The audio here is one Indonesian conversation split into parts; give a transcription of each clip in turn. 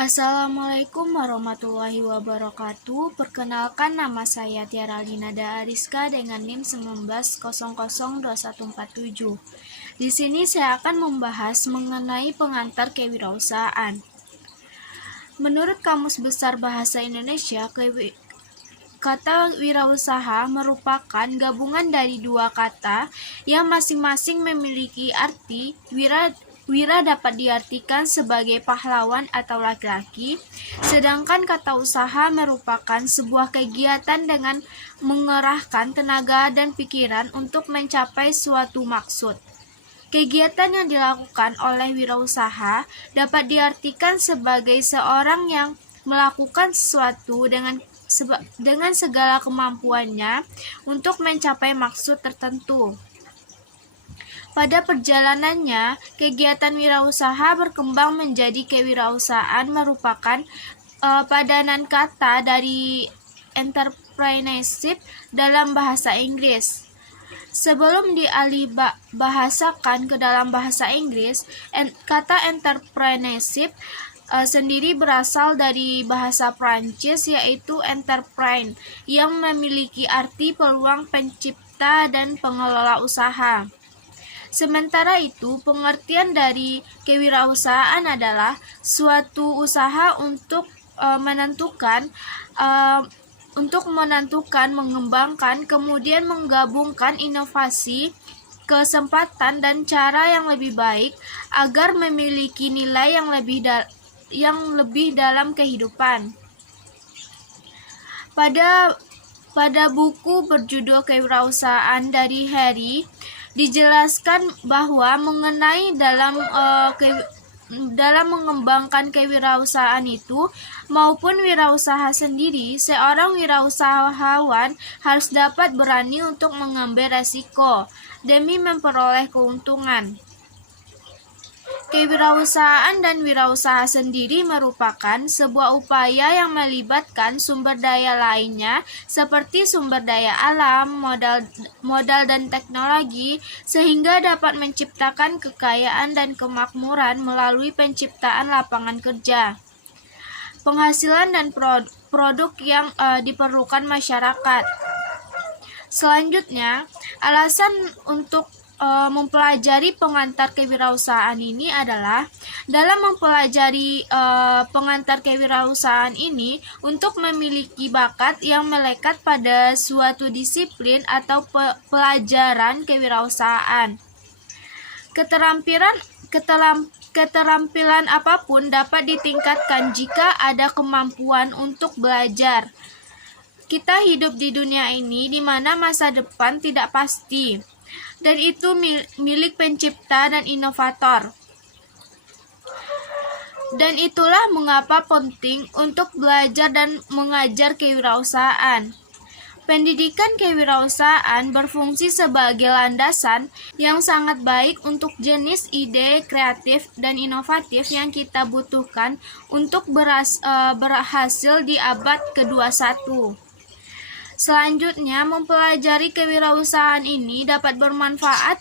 Assalamualaikum warahmatullahi wabarakatuh. Perkenalkan, nama saya Tiara Linada Ariska dengan NIM 19002147. Di sini saya akan membahas mengenai pengantar kewirausahaan. Menurut Kamus Besar Bahasa Indonesia, kata wirausaha merupakan gabungan dari dua kata yang masing-masing memiliki arti. Wira dapat diartikan sebagai pahlawan atau laki-laki, sedangkan kata usaha merupakan sebuah kegiatan dengan mengerahkan tenaga dan pikiran untuk mencapai suatu maksud. Kegiatan yang dilakukan oleh wirausaha dapat diartikan sebagai seorang yang melakukan sesuatu dengan segala kemampuannya untuk mencapai maksud tertentu. Pada perjalanannya, kegiatan wirausaha berkembang menjadi kewirausahaan merupakan padanan kata dari entrepreneurship dalam bahasa Inggris. Sebelum dialih bahasakan ke dalam bahasa Inggris, kata entrepreneurship sendiri berasal dari bahasa Prancis, yaitu entreprendre, yang memiliki arti peluang pencipta dan pengelola usaha. Sementara itu, pengertian dari kewirausahaan adalah suatu usaha untuk menentukan, mengembangkan, kemudian menggabungkan inovasi, kesempatan, dan cara yang lebih baik agar memiliki nilai yang lebih dalam kehidupan. Pada buku berjudul Kewirausahaan dari Harry, dijelaskan bahwa mengenai dalam mengembangkan kewirausahaan itu maupun wirausaha sendiri, seorang wirausahawan harus dapat berani untuk mengambil resiko demi memperoleh keuntungan. Kewirausahaan dan wirausaha sendiri merupakan sebuah upaya yang melibatkan sumber daya lainnya seperti sumber daya alam, modal dan teknologi, sehingga dapat menciptakan kekayaan dan kemakmuran melalui penciptaan lapangan kerja, penghasilan dan produk yang diperlukan masyarakat. Selanjutnya, alasan untuk mempelajari pengantar kewirausahaan ini adalah dalam mempelajari pengantar kewirausahaan ini untuk memiliki bakat yang melekat pada suatu disiplin atau pelajaran kewirausahaan. Keterampilan apapun dapat ditingkatkan jika ada kemampuan untuk belajar. Kita hidup di dunia ini di mana masa depan tidak pasti, dan itu milik pencipta dan inovator. Dan itulah mengapa penting untuk belajar dan mengajar kewirausahaan. Pendidikan kewirausahaan berfungsi sebagai landasan yang sangat baik untuk jenis ide kreatif dan inovatif yang kita butuhkan untuk berhasil di abad ke-21. Selanjutnya, mempelajari kewirausahaan ini dapat bermanfaat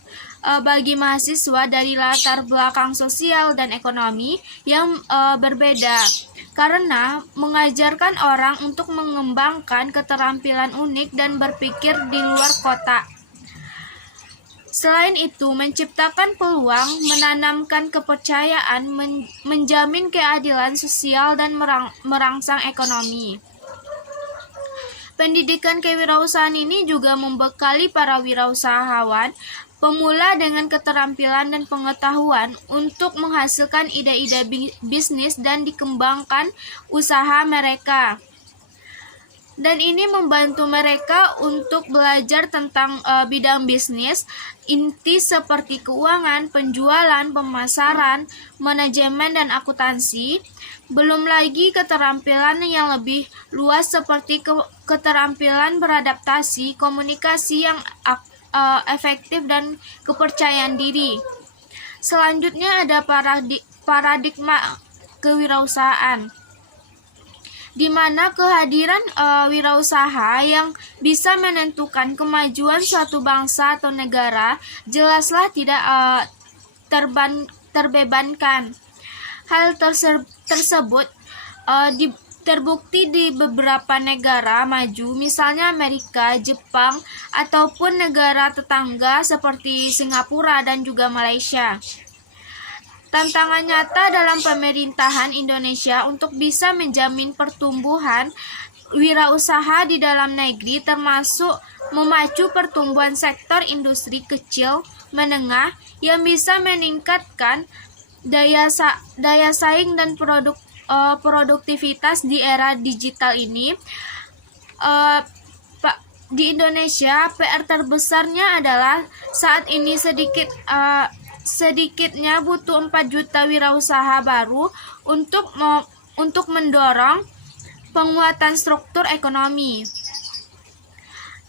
bagi mahasiswa dari latar belakang sosial dan ekonomi yang berbeda, karena mengajarkan orang untuk mengembangkan keterampilan unik dan berpikir di luar kotak. Selain itu, menciptakan peluang, menanamkan kepercayaan, menjamin keadilan sosial, dan merangsang ekonomi. Pendidikan kewirausahaan ini juga membekali para wirausahawan pemula dengan keterampilan dan pengetahuan untuk menghasilkan ide-ide bisnis dan dikembangkan usaha mereka. Dan ini membantu mereka untuk belajar tentang bidang bisnis inti seperti keuangan, penjualan, pemasaran, manajemen, dan akuntansi. Belum lagi keterampilan yang lebih luas seperti keterampilan beradaptasi, komunikasi yang efektif, dan kepercayaan diri. Selanjutnya ada paradigma kewirausahaan, di mana kehadiran wirausaha yang bisa menentukan kemajuan suatu bangsa atau negara jelaslah tidak terbebankan. Hal tersebut terbukti di beberapa negara maju, misalnya Amerika, Jepang, ataupun negara tetangga seperti Singapura dan juga Malaysia. Tantangan nyata dalam pemerintahan Indonesia untuk bisa menjamin pertumbuhan wirausaha di dalam negeri termasuk memacu pertumbuhan sektor industri kecil menengah yang bisa meningkatkan daya saing dan produktivitas di era digital ini. Di Indonesia, PR terbesarnya adalah saat ini sedikitnya butuh 4 juta wirausaha baru untuk mendorong penguatan struktur ekonomi.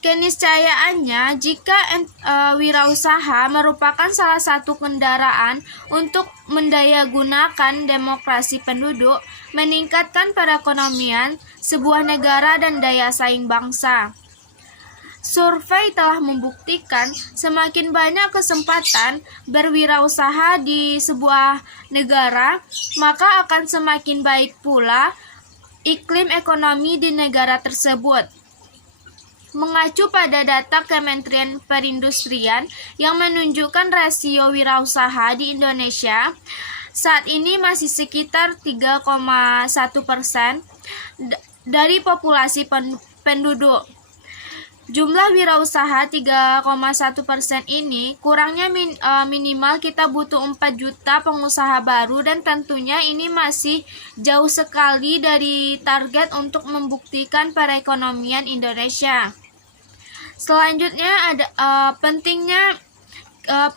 Keniscayaannya, jika wirausaha merupakan salah satu kendaraan untuk mendayagunakan demokrasi penduduk, meningkatkan perekonomian sebuah negara dan daya saing bangsa. Survei telah membuktikan semakin banyak kesempatan berwirausaha di sebuah negara, maka akan semakin baik pula iklim ekonomi di negara tersebut. Mengacu pada data Kementerian Perindustrian yang menunjukkan rasio wirausaha di Indonesia saat ini masih sekitar 3,1% dari populasi penduduk. Jumlah wirausaha 3,1% ini kurangnya minimal kita butuh 4 juta pengusaha baru dan tentunya ini masih jauh sekali dari target untuk membuktikan perekonomian Indonesia. Selanjutnya ada pentingnya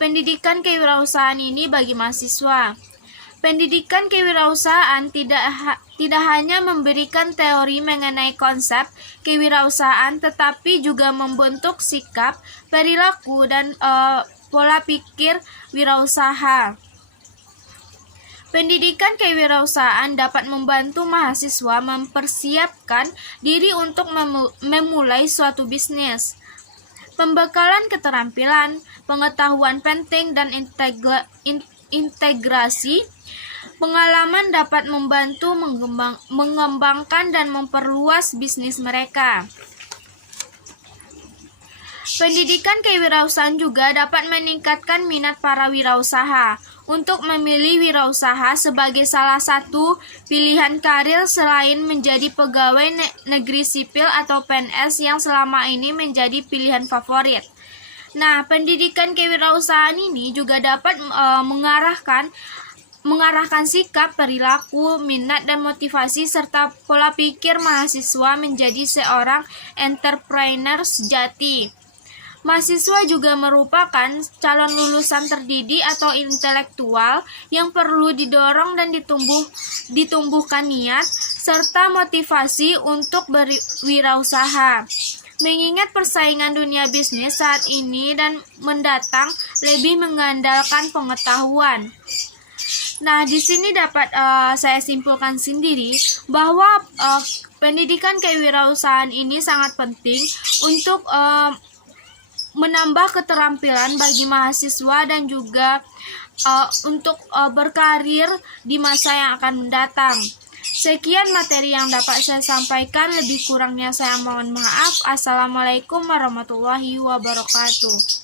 pendidikan kewirausahaan ini bagi mahasiswa. Pendidikan kewirausahaan tidak hanya memberikan teori mengenai konsep kewirausahaan, tetapi juga membentuk sikap, perilaku, dan pola pikir wirausaha. Pendidikan kewirausahaan dapat membantu mahasiswa mempersiapkan diri untuk memulai suatu bisnis. Pembekalan keterampilan, pengetahuan penting, dan integrasi pengalaman dapat membantu mengembangkan dan memperluas bisnis mereka. Pendidikan kewirausahaan juga dapat meningkatkan minat para wirausaha untuk memilih wirausaha sebagai salah satu pilihan karir selain menjadi pegawai negeri sipil atau PNS yang selama ini menjadi pilihan favorit. Nah, pendidikan kewirausahaan ini juga dapat mengarahkan sikap, perilaku, minat, dan motivasi serta pola pikir mahasiswa menjadi seorang entrepreneur sejati. Mahasiswa juga merupakan calon lulusan terdidik atau intelektual yang perlu didorong dan ditumbuhkan niat serta motivasi untuk berwirausaha. Mengingat persaingan dunia bisnis saat ini dan mendatang lebih mengandalkan pengetahuan. Nah, di sini dapat saya simpulkan sendiri bahwa pendidikan kewirausahaan ini sangat penting untuk menambah keterampilan bagi mahasiswa dan juga untuk berkarir di masa yang akan mendatang. Sekian materi yang dapat saya sampaikan, lebih kurangnya saya mohon maaf. Assalamualaikum warahmatullahi wabarakatuh.